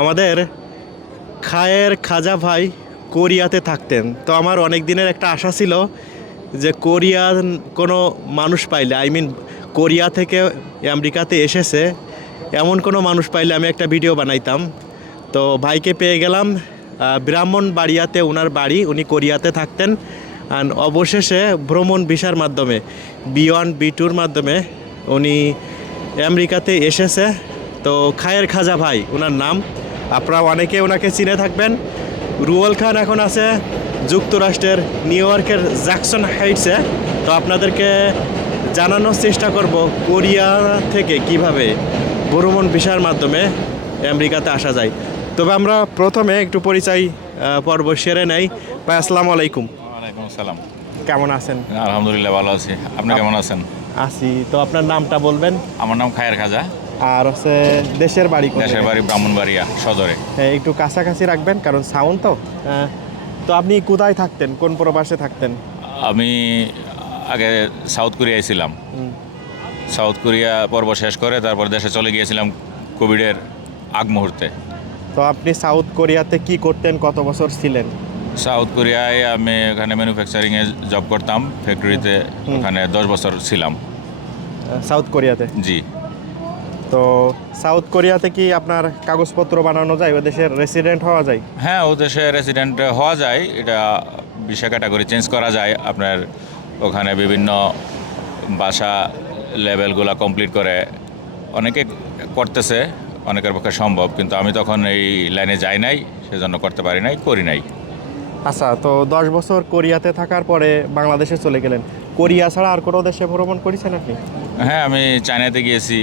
আমাদের খায়ের খাজা ভাই কোরিয়াতে থাকতেন। তো আমার অনেক দিনের একটা আশা ছিল যে কোরিয়ান কোনো মানুষ পাইলে আই মিন কোরিয়া থেকে আমেরিকাতে এসেছে, এমন কোনো মানুষ পাইলে আমি একটা ভিডিও বানাইতাম। তো ভাইকে পেয়ে গেলাম ব্রাহ্মণ বাড়িয়াতে ওনার বাড়ি, উনি কোরিয়াতে থাকতেন। আর অবশেষে ভ্রমণ ভিসার মাধ্যমে বি ওয়ান বি টুর মাধ্যমে উনি আমেরিকাতে এসেছে। তো খায়ের খাজা ভাই ওনার নাম আপনারা অনেকে ওনাকে চিনে থাকবেন। রুয়েল খান এখন আছে যুক্তরাষ্ট্রের নিউ ইয়র্কের জ্যাকসন হাইটসে। তো আপনাদেরকে জানানোর চেষ্টা করব কোরিয়া থেকে কীভাবে ভ্রমণ ভিসার মাধ্যমে আমেরিকাতে আসা যায়। তবে আমরা প্রথমে একটু পরিচয় পর্ব সেরে নেই। ভাই আসসালামু আলাইকুম। ওয়ালাইকুম আসসালাম। কেমন আছেন? আলহামদুলিল্লাহ ভালো আছি। আপনি কেমন আছেন? আছি। তো আপনার নামটা বলবেন? আমার নাম খায়ের খাজা। আর হচ্ছে দেশের বাড়ি? দেশের বাড়ি ব্রাহ্মণবাড়িয়া সদরে। হ্যাঁ, একটু কাছাকাছি রাখবেন কারণ সাউন্ড তো। হ্যাঁ। তো আপনি কোথায় থাকতেন? কোন প্রবাসে থাকতেন? আমি আগে সাউথ কোরিয়ায় ছিলাম। সাউথ কোরিয়া পর্ব শেষ করে তারপর দেশে চলে গিয়েছিলাম কোভিডের আগ মুহূর্তে। তো আপনি সাউথ কোরিয়াতে কি করতেন? কত বছর ছিলেন? সাউথ কোরিয়ায় আমি ওখানে ম্যানুফ্যাকচারিংয়ে জব করতাম ফ্যাক্টরিতে ওখানে দশ বছর ছিলাম। সাউথ কোরিয়াতে? জি। তো সাউথ কোরিয়াতে কি আপনার কাগজপত্র বানানো যায়? ও দেশের রেসিডেন্ট হওয়া যায়? হ্যাঁ ও দেশে রেসিডেন্ট হওয়া যায়। এটা বিষয় ক্যাটাগরি চেঞ্জ করা যায়। আপনার ওখানে বিভিন্ন ভাষা লেভেলগুলো কমপ্লিট করে অনেকে করতেছে অনেকের পক্ষে সম্ভব। কিন্তু আমি তখন এই লাইনে যাই নাই সেজন্য করতে পারি নাই করি নাই। আচ্ছা তো দশ বছর কোরিয়াতে থাকার পরে বাংলাদেশে চলে গেলেন। কোরিয়া ছাড়া আর কোনো দেশে ভ্রমণ করেছেন আপনি? হ্যাঁ আমি চায়নাতে গিয়েছি।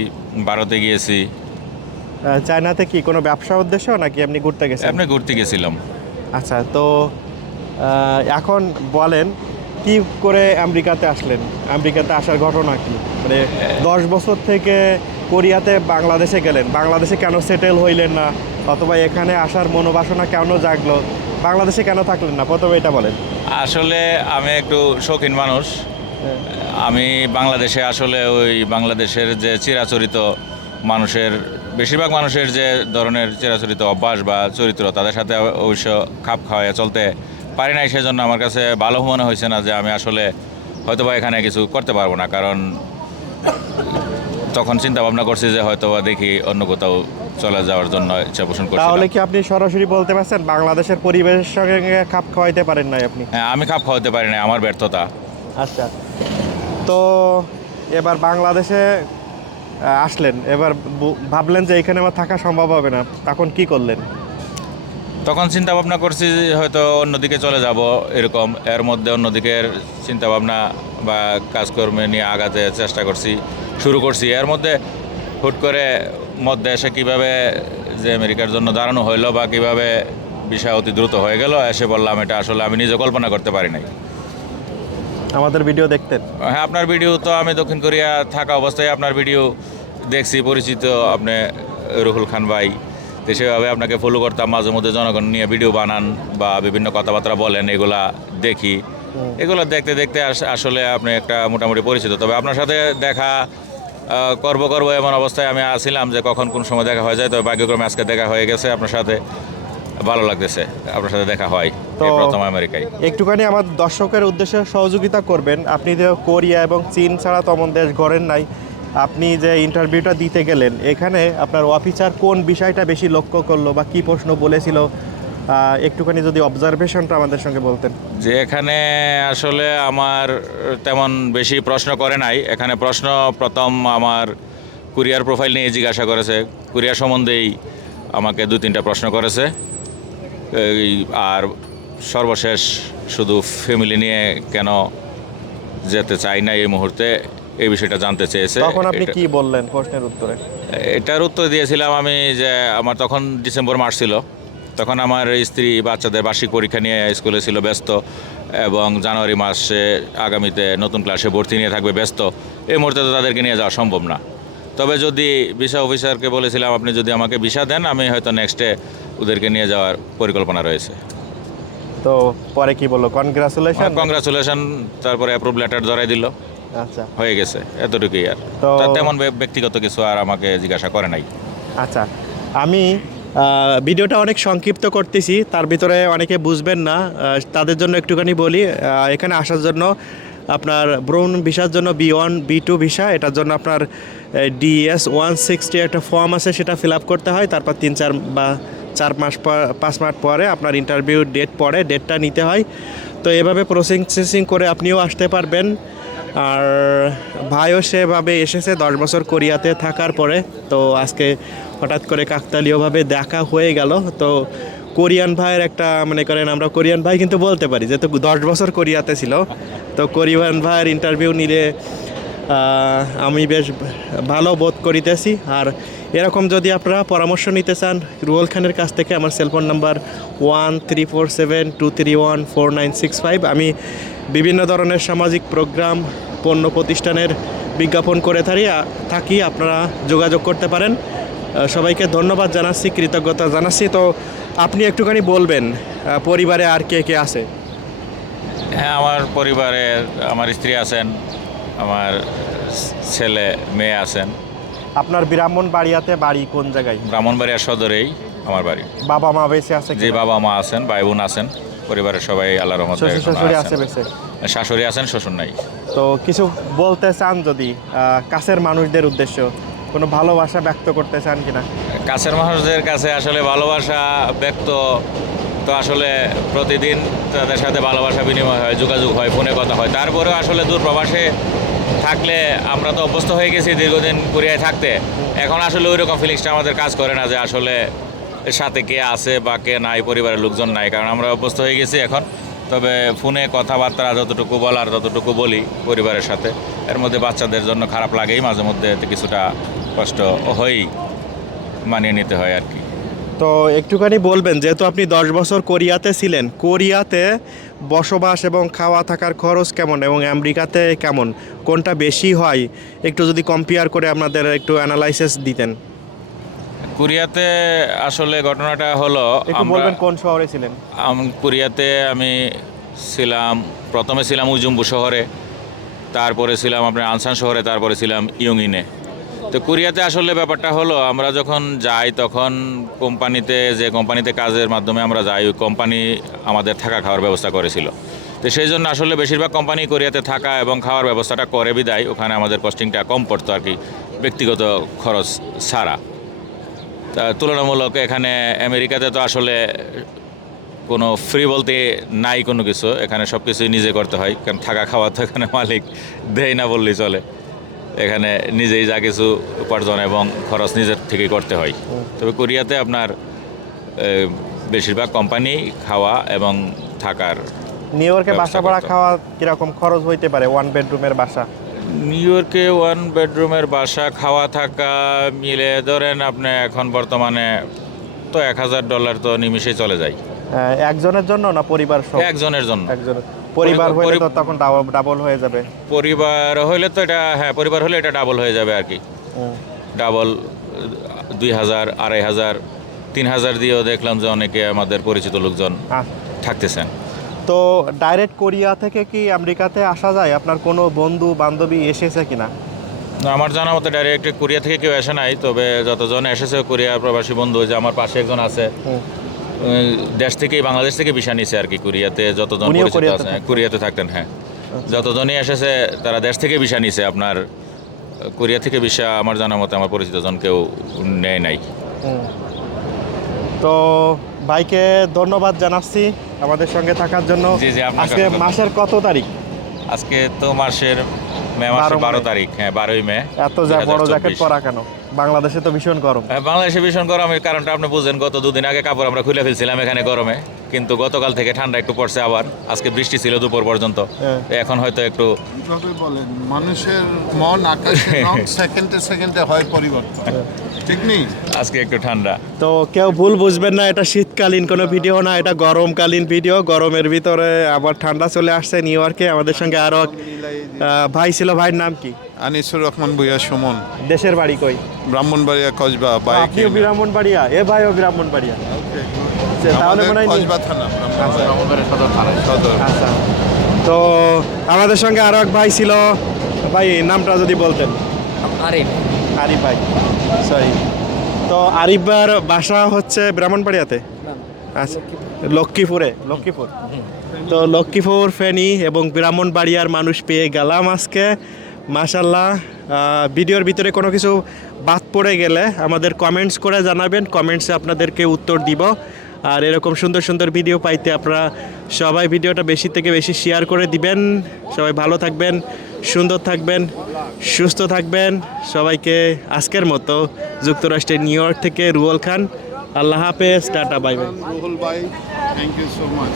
ভারতে গিয়েছি। চায়নাতে কি কোনো ব্যবসা উদ্দেশ্য নাকি আপনি ঘুরতে গেছেন? আপনি ঘুরতে গেছিলাম। আচ্ছা তো এখন বলেন কি করে আমেরিকাতে আসলেন? আমেরিকাতে আসার ঘটনা কি? মানে দশ বছর থেকে কোরিয়াতে বাংলাদেশে গেলেন। বাংলাদেশে কেন সেটেল হইলেন না? অথবা এখানে আসার মনোবাসনা কেন জাগলো? বাংলাদেশে কেন থাকলেন না? প্রথমে এটা বলেন। আসলে আমি একটু শৌখিন মানুষ। আমি বাংলাদেশে আসলে ওই বাংলাদেশের যে চিরাচরিত মানুষের বেশিরভাগ মানুষের যে ধরনের চিরাচরিত অভ্যাস বা চরিত্র তাদের সাথে অবশ্য খাপ খাওয়াইয়া চলতে পারি নাই সেজন্য আমার কাছে ভালো মনে হয়েছে না যে আমি আসলে হয়তোবা এখানে কিছু করতে পারব না। কারণ তখন চিন্তা ভাবনা করছি যে হয়তোবা দেখি অন্য কোথাও চলে যাওয়ার জন্য ইচ্ছা পোষণ করছি তাহলে কি আপনি সরাসরি বলতে পারছেন বাংলাদেশের পরিবেশের সঙ্গে খাপ খাওয়াইতে পারেন নাই আপনি? হ্যাঁ আমি খাপ খাওয়াতে পারি না আমার ব্যর্থতা। আচ্ছা। তো এবার বাংলাদেশে আসলেন। এবার ভাবলেন যে এখানে আমার থাকা সম্ভব হবে না। তখন কি করলেন? তখন চিন্তা ভাবনা করছি হয়তো অন্যদিকে চলে যাব এরকম। এর মধ্যে অন্যদিকে চিন্তা ভাবনা বা কাজকর্মে নিয়ে আগাতে চেষ্টা করছি, শুরু করছি। এর মধ্যে হুট করে মধ্যে এসে কীভাবে যে আমেরিকার জন্য দাঁড়ানো হইল বা কীভাবে বিষয় অতি দ্রুত হয়ে গেল, এসে বললাম, এটা আসলে আমি নিজে কল্পনা করতে পারি নাই। আমাদের ভিডিও দেখতেন হ্যাঁ আপনার ভিডিও তো আমি দক্ষিণ কোরিয়া থাকা অবস্থায় আপনার ভিডিও দেখছি পরিচিত আপনি রুহুল খান ভাই। তো সেভাবে আপনাকে ফলো করতাম মাঝে মধ্যে জনগণ নিয়ে ভিডিও বানান বা বিভিন্ন কথাবার্তা বলেন এগুলা দেখি। এগুলো দেখতে দেখতে আস- আসলে আপনি একটা মোটামুটি পরিচিত। তবে আপনার সাথে দেখা আহ, করব এমন অবস্থায় আমি আসছিলাম যে কখন কোন সময় দেখা হয়ে যায় তবে ভাগ্যক্রমে আজকে দেখা হয়ে গেছে আপনার সাথে। ভালো লাগতেছে আপনার সাথে দেখা হয়। তো- প্রথম আমেরিকায়। একটুখানি আমার দর্শকের উদ্দেশ্যে সহযোগিতা করবেন। আপনি যে কোরিয়া এবং চীন ছাড়া তেমন দেশ গড়েন নাই আপনি যে ইন্টারভিউটা দিতে গেলেন এখানে আপনার অফিসার কোন বিষয়টা বেশি লক্ষ্য করল বা কি প্রশ্ন বলেছিল? একটুখানি যদি অবজারভেশনটা আমাদের সঙ্গে বলতেন। যে এখানে আসলে আমার তেমন বেশি প্রশ্ন করে নাই। এখানে প্রশ্ন প্রথম আমার কুরিয়ার প্রোফাইল নিয়ে জিজ্ঞাসা করেছে কুরিয়ার সম্বন্ধেই আমাকে দু তিনটা প্রশ্ন করেছে। আর সর্বশেষ শুধু ফ্যামিলি নিয়ে কেন যেতে চাই না এই মুহূর্তে এই বিষয়টা জানতে চেয়েছে। তখন আপনি কি বললেন প্রশ্নের উত্তরে? এটার উত্তর দিয়েছিলাম আমি যে আমার তখন ডিসেম্বর মাস ছিল তখন আমার স্ত্রী বাচ্চাদের বার্ষিক পরীক্ষা নিয়ে স্কুলে ছিল ব্যস্ত এবং জানুয়ারি মাসে আগামীতে নতুন ক্লাসে ভর্তি নিয়ে থাকবে ব্যস্ত। এই মুহূর্তে তো তাদেরকে নিয়ে যাওয়া সম্ভব না। তবে যদি ভিসা অফিসারকে বলেছিলাম আপনি যদি আমাকে ভিসা দেন আমি হয়তো নেক্সটে ওদেরকে নিয়ে যাওয়ার পরিকল্পনা রয়েছে। তো পরে কি বলল? কনগ্রাচুলেশন কংগ্রাচুলেশন তারপরে অ্যাপ্রুভ লেটার ধরাই দিল। আচ্ছা। হয়ে গেছে এতটুকুই আর। তো- তেমন ব্যক্তিগত কিছু আর আমাকে জিজ্ঞাসা করে নাই। আচ্ছা আমি ভিডিওটা অনেক সংক্ষিপ্ত করতেছি তার ভিতরে অনেকে বুঝবেন না তাদের জন্য একটুখানি বলি এখানে আসার জন্য আপনার ব্রৌন ভিসার জন্য B one B two visa এটার জন্য আপনার ডিএস ওয়ান সিক্সটি একটা ফর্ম আছে সেটা ফিল আপ করতে হয় তারপর তিন চার বা চার মাস পর, পাঁচ মাস পরে আপনার ইন্টারভিউ ডেট পরে ডেটটা নিতে হয়। তো এভাবে প্রসেসিং করে আপনিও আসতে পারবেন। আর ভাইও সেভাবে এসেছে দশ বছর কোরিয়াতে থাকার পরে। তো আজকে হঠাৎ করে কাকতালীয়ভাবে দেখা হয়ে গেল। তো কোরিয়ান ভাইয়ের একটা, মনে করেন আমরা কোরিয়ান ভাই কিন্তু বলতে পারি, যেহেতু দশ বছর কোরিয়াতে ছিল। তো কোরিয়ান ভাইয়ের ইন্টারভিউ নিলে আমি বেশ ভালো বোধ করিতেছি। আর এরকম যদি আপনারা পরামর্শ নিতে চান, রুয়েল খানের কাছ থেকে আমার cellphone number one three four seven two three one four nine six five আমি বিভিন্ন ধরনের সামাজিক প্রোগ্রাম পণ্য প্রতিষ্ঠানের বিজ্ঞাপন করে থাকি থাকি, আপনারা যোগাযোগ করতে পারেন। সবাইকে ধন্যবাদ জানাচ্ছি, কৃতজ্ঞতা জানাচ্ছি। তো আপনি একটুখানি বলবেন পরিবারে আর কে কে আছে? হ্যাঁ আমার পরিবারে আমার স্ত্রী আছেন আমার ছেলে মেয়ে আছেন। আপনার ব্রাহ্মণ বাড়িয়াতে বাড়ি কোন জায়গায়? ব্রাহ্মণবাড়িয়া সদরেই আমার বাড়ি। বাবা মা বেঁচে আছে যে বাবা মা আছেন ভাই বোন আছেন পরিবারের সবাই আল্লাহ রহমতে শ্বশুর শাশুড়ি আছে। বেঁচে? শাশুড়ি আছেন শ্বশুর নাই। তো কিছু বলতে চান যদি আহ, কাছের মানুষদের উদ্দেশ্য? কোনো ভালোবাসা ব্যক্ত করতে চান কিনা? কাছের মানুষদের কাছে আসলে ভালোবাসা ব্যক্ত তো আসলে প্রতিদিন তাদের সাথে ভালোবাসা বিনিময় হয় যোগাযোগ হয় ফোনে কথা হয়। তারপরেও আসলে দূর প্রবাসে থাকলে আমরা তো অভ্যস্ত হয়ে গেছি দীর্ঘদিন কোরিয়ায় থাকতে। এখন আসলে ওই রকম ফিলিংসটা আমাদের কাজ করে না যে আসলে সাথে কে আছে বা কে নাই, পরিবারের লোকজন নাই, কারণ আমরা অভ্যস্ত হয়ে গেছি এখন। তবে ফোনে কথাবার্তা যতটুকু বলার ততটুকু বলি পরিবারের সাথে। এর মধ্যে বাচ্চাদের জন্য খারাপ লাগেই মাঝে মধ্যে কিছুটা কষ্ট হয়েই মানিয়ে নিতে হয় আর কি। তো একটুখানি বলবেন, যেহেতু আপনি দশ বছর কোরিয়াতে ছিলেন, কোরিয়াতে বসবাস এবং খাওয়া থাকার খরচ কেমন এবং আমেরিকাতে কেমন? কোনটা বেশি হয়? একটু যদি কম্পেয়ার করে আপনাদের একটু অ্যানালাইসিস দিতেন। কোরিয়াতে আসলে ঘটনাটা হলো বলবেন কোন শহরে ছিলেন? কোরিয়াতে আমি ছিলাম প্রথমে ছিলাম উজুম্বু শহরে তারপরে ছিলাম আপনার আনসান শহরে তারপরে ছিলাম ইয়ংইনে। তো কোরিয়াতে আসলে ব্যাপারটা হলো, আমরা যখন যাই তখন কোম্পানিতে, যে কোম্পানিতে কাজের মাধ্যমে আমরা যাই, ওই কোম্পানি আমাদের থাকা খাওয়ার ব্যবস্থা করেছিল। তো সেই জন্য আসলে বেশিরভাগ কোম্পানি কোরিয়াতে থাকা এবং খাওয়ার ব্যবস্থাটা করে বিদায়, ওখানে আমাদের কস্টিংটা কম পড়তো আর কি, ব্যক্তিগত খরচ ছাড়া। তা তুলনামূলক এখানে আমেরিকাতে তো আসলে কোনো ফ্রি বলতে নাই কোনো কিছু, এখানে সব কিছুই নিজে করতে হয়, কারণ থাকা খাওয়া তো এখানে মালিক দেয় না বললেই চলে। এখানে নিজেই যা কিছু উপার্জন এবং খরচ নিজের থেকেই করতে হয়। তবে কোরিয়াতে আপনার বেশিরভাগ কোম্পানি খাওয়া এবং থাকার নিউ ইয়র্কে বাসা ভাড়া খাওয়া কীরকম খরচ হইতে পারে ওয়ান বেডরুমের বাসা? নিউ ইয়র্কে ওয়ান বেডরুমের বাসা খাওয়া থাকা মিলে ধরেন আপনি এখন বর্তমানে তো এক হাজার ডলার তো নিমিশেই চলে যায়। আহ, একজনের জন্য না পরিবার একজনের জন্য। একজনের। পরিবার হলে তো তখন ডাবল হয়ে যাবে। পরিবার হইলে তো এটা হ্যাঁ পরিবার হলে এটা ডাবল হয়ে যাবে আর কি ডাবল দুই হাজার আড়াই হাজার তিন হাজার দিয়েও দেখলাম যে অনেকে আমাদের পরিচিত লোকজন থাকতেছেন। তো ডাইরেক্ট কোরিয়া থেকে কি আমেরিকাতে আসা যায়? আপনার কোনো বন্ধু বান্ধবী এসেছে কিনা? আমার জানা মতো ডাইরেক্ট কোরিয়া থেকে কেউ আসে নাই তবে যতজন এসেছে কোরিয়া প্রবাসী বন্ধু যে আমার পাশে একজন আছে দেশ থেকে বাংলাদেশ থেকে ভিসা নিছে আর কি কোরিয়াতে যতজন পরিচিত কোরিয়াতে আছে। থাকতেন? কোরিয়াতে থাকতেন হ্যাঁ। যতজনই এসেছে তারা দেশ থেকে ভিসা নিছে আপনার। কোরিয়া থেকে ভিসা আমার জানা মতে আমার পরিচিত জন কেউ নেয় নাই। তো ভাইকে ধন্যবাদ জানাচ্ছি আমাদের সঙ্গে থাকার জন্য। আজকে মাসের কত তারিখ? আজকে তো মাসের মে মাসের বারো। তারিখ হ্যাঁ বারোই মে। এত বড় জ্যাকেট পরা কেন? বাংলাদেশে তো ভীষণ গরম। হ্যাঁ, বাংলাদেশে ভীষণ গরম এই কারণটা আপনি বুঝেন গত দুদিন আগে কাপড় আমরা খুলে ফেলছিলাম এখানে গরমে কিন্তু গতকাল থেকে ঠান্ডা একটু পড়ছে আবার আজকে বৃষ্টি ছিল দুপুর পর্যন্ত। হ্যাঁ। এখন হয়তো একটু বলেন মানুষের মন আকাশে সেকেন্ডে সেকেন্ডে হয় পরিবর্তন। ঠিক নেই? আজকে একটু ঠান্ডা। তো কেউ ভুল বুঝবেন না এটা শীতকালীন কোনো ভিডিও না এটা গরমকালীন ভিডিও গরমের ভিতরে আবার ঠান্ডা চলে আসছে নিউ ইয়র্কে আমাদের সঙ্গে আরও ভাই ছিল ভাইয়ের নাম কি? আনিসুর রহমান ভুইয়া সুমন। দেশের বাড়ি কই? ব্রাহ্মণবাড়িয়া কসবা বাইক আপনিও ব্রাহ্মণবাড়িয়া? এ ভাইও ব্রাহ্মণবাড়িয়া। তাহলে মনে হয় কসবা থানা। সদর। আচ্ছা। তো আমাদের সঙ্গে আরও এক ভাই ছিল। ভাই নামটা যদি বলতেন। আরিফ। আরিফ ভাই সরি। তো আরিফবার বাসা হচ্ছে ব্রাহ্মণবাড়িয়াতে? আচ্ছা লক্ষ্মীপুরে। লক্ষ্মীপুর? তো লক্ষ্মীপুর ফেনী এবং ব্রাহ্মণবাড়িয়ার মানুষ পেয়ে গেলাম আজকে। মাশাল্লাহ ভিডিওর ভিতরে কোনো কিছু বাদ পড়ে গেলে আমাদের কমেন্টস করে জানাবেন। কমেন্টসে আপনাদেরকে উত্তর দিব। আর এরকম সুন্দর সুন্দর ভিডিও পাইতে আপনারা সবাই ভিডিওটা বেশি থেকে বেশি শেয়ার করে দিবেন। সবাই ভালো থাকবেন সুন্দর থাকবেন। সুস্থ থাকবেন। সবাইকে আজকের মতো যুক্তরাষ্ট্রের নিউ ইয়র্ক থেকে রুয়েল খান। আল্লাহ হাফেজ, টাটা বাই বাই রুহুল ভাই থ্যাংক ইউ সো মাচ